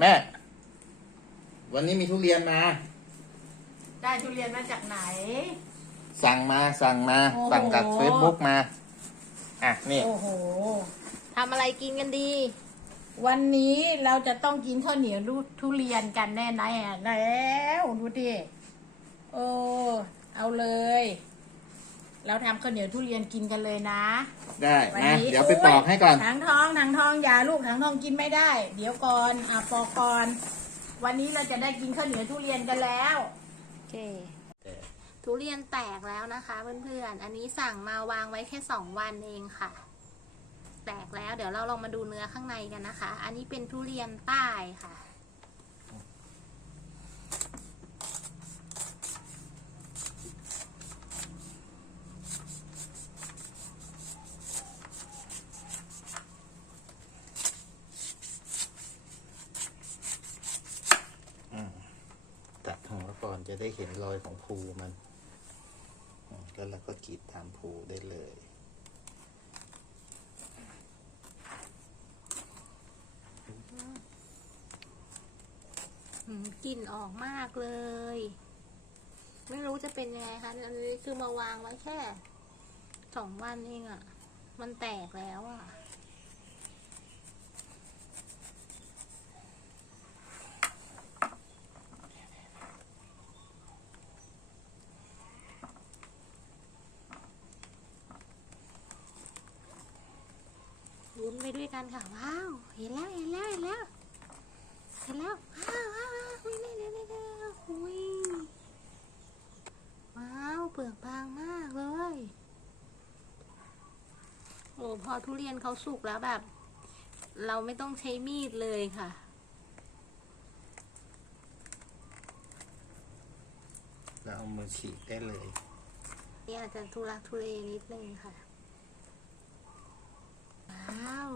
แม่ วันนี้มีทุเรียนมา ได้ทุเรียนมาจากไหน สั่งมาสั่งมาโอ้โห สั่งจากเฟซบุ๊กมา อะนี่ โอ้โห ทำอะไรกินกันดี วันนี้เราจะต้องกินข้าวเหนียวลูกทุเรียนกันแน่ไหนอะแล้วดูดิโอ้เอาเลย เราทำข้าวเหนียวทุเรียนกินกันเลยนะได้วันนะนี้เดี๋ยวไปปอกให้ก่อน ถังทองถังทองอย่าลูกถังทองกินไม่ได้ เดี๋ยวก่อนอะปอกก่อน วันนี้เราจะได้กินข้าวเหนียวทุเรียนกันแล้ว โอเค ทุเรียนแตกแล้วนะคะ เพื่อนๆ อันนี้สั่งมาวางไว้แค่สองวันเองค่ะ แตกแล้วเดี๋ยวเราลองมาดูเนื้อข้างในกันนะคะ อันนี้เป็นทุเรียนใต้ค่ะ ตัดหัวก่อนจะ ได้เห็นรอยของภูมัน แล้วเราก็กรีดตามภูได้เลยกลิ่นออกมากเลย ไม่รู้จะเป็นยังไงคะอันนี้คือมาวางไว้แค่สองวันเองอะ่ะ มันแตกแล้วอะ่ะ ไปด้วยกันค่ะ ว้าว เห็นแล้วเห็นแล้วเห็นแล้วเห็นแล้วว้าวว้าวว้าวอุ้ยนี่นี่นี่นี่อุ้ยว้าวเปลือกบางมากเลยโอ้พอทุเรียนเขาสุกแล้วแบบ เราไม่ต้องใช้มีดเลยค่ะแล้วเอามือฉีกได้เลย นี่อาจจะทุลักทุเลนิดนึงค่ะ ว้าว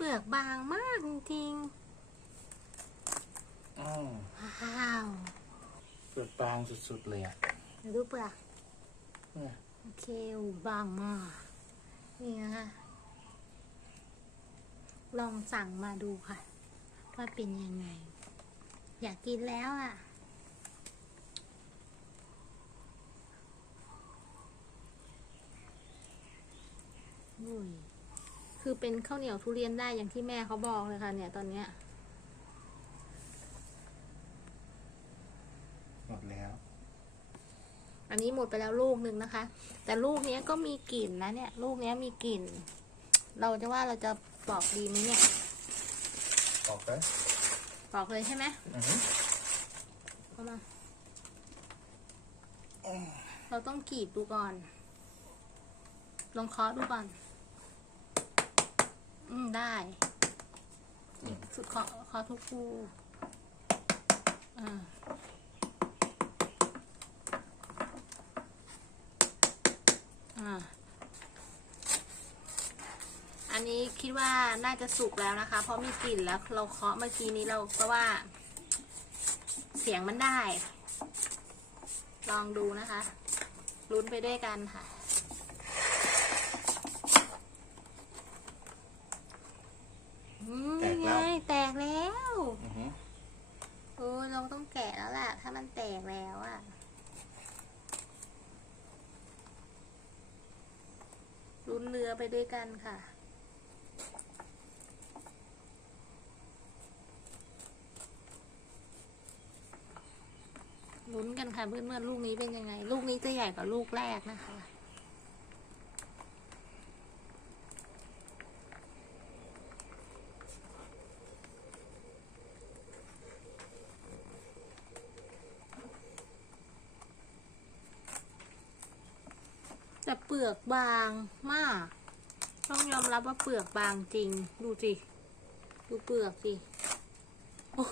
เปลือกบางมากจริงอ๋อๆว้าวเปลือกบางสุดๆเลยอะเดี๋ยวดูเปลือก เนี่ยโอเคโอ้บางมากนี่นะคะลองสั่งมาดูค่ะ ว่าเป็นยังไง อยากกินแล้วอะ อุ้ย คือเป็นข้าวเหนียวทุเรียนได้อย่างที่แม่เขาบอกเลยค่ะ เนี่ยตอนเนี้ยหมดแล้ว อันนี้หมดไปแล้วลูกหนึ่งนะคะ แต่ลูกเนี้ยก็มีกลิ่นนะเนี่ย ลูกเนี้ยมีกลิ่น เราจะว่าเราจะปอกดีไหมเนี่ยออกไปปอกเลยใช่ไหมอือหือเข้ามาเราต้องกรีดดูก่อน ลองเคาะดูก่อนอืม ได้สุดเคาะเคาะทุกคู่อ่าอ่าอันนี้คิดว่าน่าจะสุกแล้วนะคะ เพราะมีกลิ่นแล้วเราเคาะเมื่อกี้นี้เราก็ว่า เสียงมันได้ ลองดูนะคะลุ้นไปด้วยกันค่ะ อืมนี่ไงแตกแล้ว อือหือโอ้ยเราต้องแกะแล้วล่ะ ถ้ามันแตกแล้วอะลุ้นเรือไปด้วยกันค่ะ ลุ้นกันค่ะเพื่อนๆลูกนี้เป็นยังไง ลูกนี้จะใหญ่กว่าลูกแรกนะคะ แต่เปลือกบางมาก ต้องยอมรับว่าเปลือกบางจริง ดูสิ ดูเปลือกสิ โอ้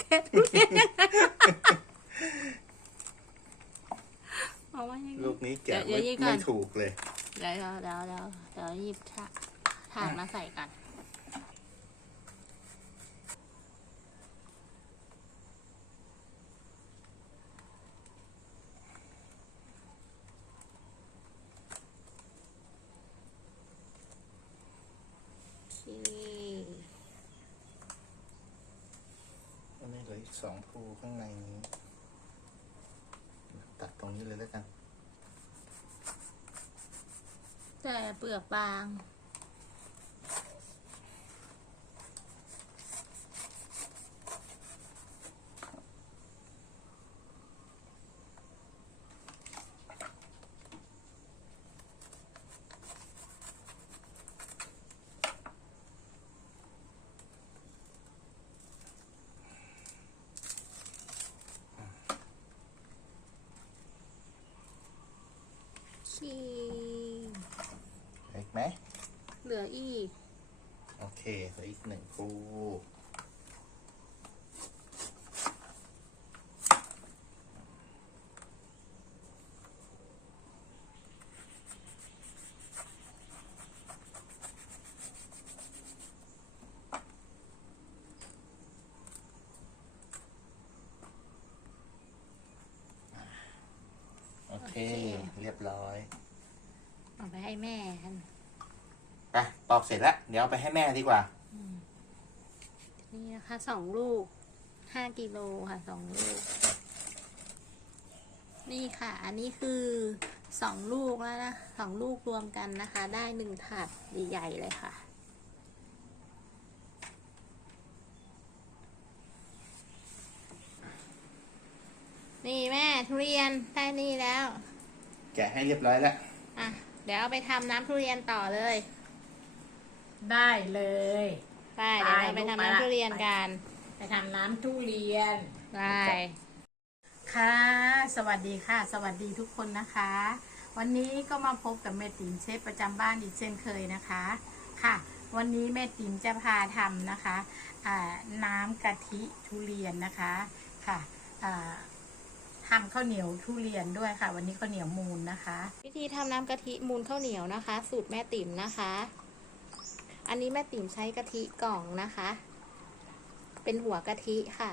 แค่ทุเรียนยังไงเอาไว้ยังไงลูกนี้แกะเดี๋ยวไม่เดี๋ยวก่อน ไม่ถูกเลย เดี๋ยวเดี๋ยวเดี๋ยวเดี๋ยวเดี๋ยวหยิบถาถ่านมาใส่กัน โอเค นี่เหลืออีก สองภูข้างในนี้ ตัดตรงนี้เลยแล้วกัน แต่เปลือกบาง ชี เห็นไหม เหลืออีก โอ เคเหลืออีกหนึ่งภูโอเค เรียบร้อย เอาไปให้แม่กัน ไปปอกเสร็จแล้ว เดี๋ยวเอาไปให้แม่ดีกว่า นี่นะคะสองลูกห้ากิโลค่ะสองลูก นี่ค่ะ อันนี้คือสองลูกแล้วนะสองลูกรวมกันนะคะ ได้หนึ่งถาดใหญ่ๆเลยค่ะ นี่แม่ทุเรียนได้นี่แล้ว แกะให้เรียบร้อยแล้ว อะ เดี๋ยวเอาไปทำน้ำทุเรียนต่อเลย ได้เลยไปเดี๋ยวเราไปทำน้ำทุเรียนกัน ไปทำน้ำทุเรียนไปค่ะ สวัสดีค่ะ สวัสดีทุกคนนะคะ วันนี้ก็มาพบกับแม่ติ๋มเชฟประจำบ้านอีกเช่นเคยนะคะค่ะ วันนี้แม่ติ๋มจะพาทำนะคะอ่าน้ำกะทิทุเรียนนะคะค่ะอ่าทำข้าวเหนียวทุเรียนด้วยค่ะ วันนี้ข้าวเหนียวมูลนะคะ วิธีทำน้ำกะทิมูลข้าวเหนียวนะคะ สูตรแม่ติ๋มนะคะ อันนี้แม่ติ๋มใช้กะทิกล่องนะคะ เป็นหัวกะทิค่ะ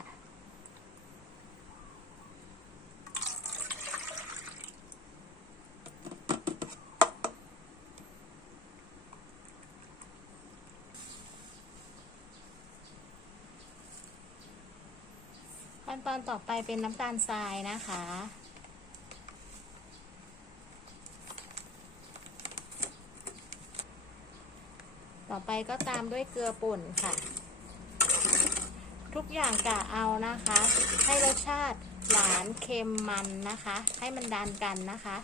ขั้นตอนต่อไปเป็นน้ำตาลทรายนะคะ ต่อไปก็ตามด้วยเกลือป่นค่ะ ทุกอย่างกะเอานะคะ ให้รสชาติหวานเค็มมันนะคะ ให้มันดันกันนะคะ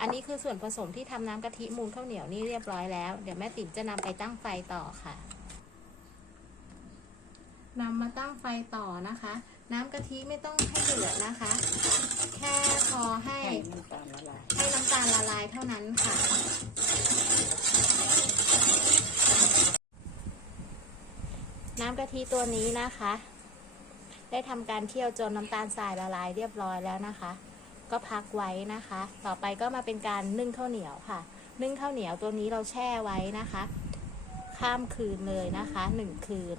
อันนี้คือส่วนผสมที่ทำน้ำกะทิมูลข้าวเหนียวนี่เรียบร้อยแล้ว เดี๋ยวแม่ติ๋มจะนำไปตั้งไฟต่อค่ะนำมาตั้งไฟต่อนะคะ น้ำกะทิไม่ต้องให้เดือดนะคะ แค่พอให้ให้น้ำตาลละลายให้น้ำตาลละลายเท่านั้นค่ะ น้ำกะทิตัวนี้นะคะ ได้ทำการเคี่ยวจนน้ำตาลทรายละลายเรียบร้อยแล้วนะคะ ก็พักไว้นะคะ ต่อไปก็มาเป็นการนึ่งข้าวเหนียวค่ะ นึ่งข้าวเหนียวตัวนี้เราแช่ไว้นะคะ ข้ามคืนเลยนะคะหนึ่งคืน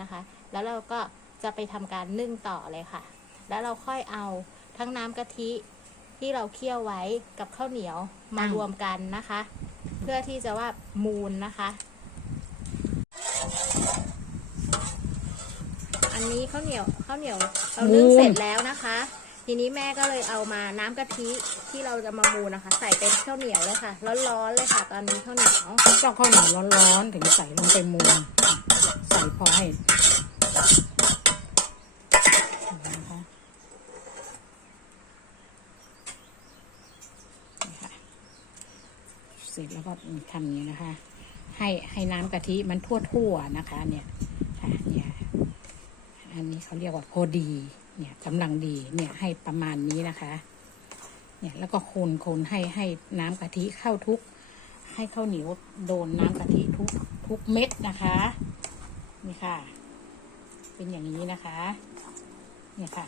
นะคะ แล้วเราก็จะไปทำการนึ่งต่อเลยค่ะ แล้วเราค่อยเอาทั้งน้ำกะทิที่เราเคี่ยวไว้กับข้าวเหนียวมารวมกันนะคะ เพื่อที่จะว่ามูลนะคะ อันนี้ข้าวเหนียวข้าวเหนียวเรานึ่งเสร็จแล้วนะคะ ทีนี้แม่ก็เลยเอามาน้ำกะทิที่เราจะมามูลนะคะ ใส่เป็นข้าวเหนียวเลยค่ะ ร้อนๆเลยค่ะ ตอนนี้ข้าวเหนียวต้องข้าวเหนียวร้อนๆถึงใส่ลงไปมูนใส่พอให้นะคะนี่ค่ะเสร็จแล้วก็ทำอย่างนี้นะคะ ให้ให้น้ำกะทิมันทั่วๆนะคะ เนี่ยค่ะเนี่ย อันนี้เขาเรียกว่าพอดี เนี่ยกำลังดีเนี่ยให้ประมาณนี้นะคะ เนี่ยแล้วก็คนคนให้ให้น้ำกะทิเข้าทุก ให้ข้าวเหนียวโดนน้ำกะทิทุกทุกเม็ดนะคะ นี่ค่ะ เป็นอย่างนี้นะคะ เนี่ยค่ะ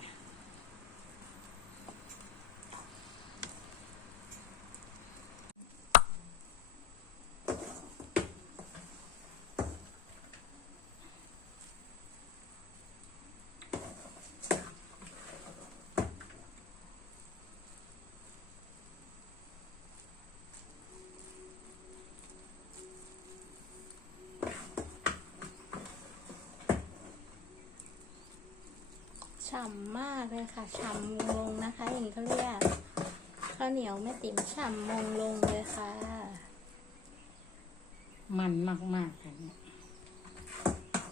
ฉ่ำมากเลยค่ะ ฉ่ำมงลงนะคะ อย่างนี้เขาเรียกข้าวเหนียวแม่ติ๋มฉ่ำมงลงเลยค่ะ มันมากๆค่ะเนี่ย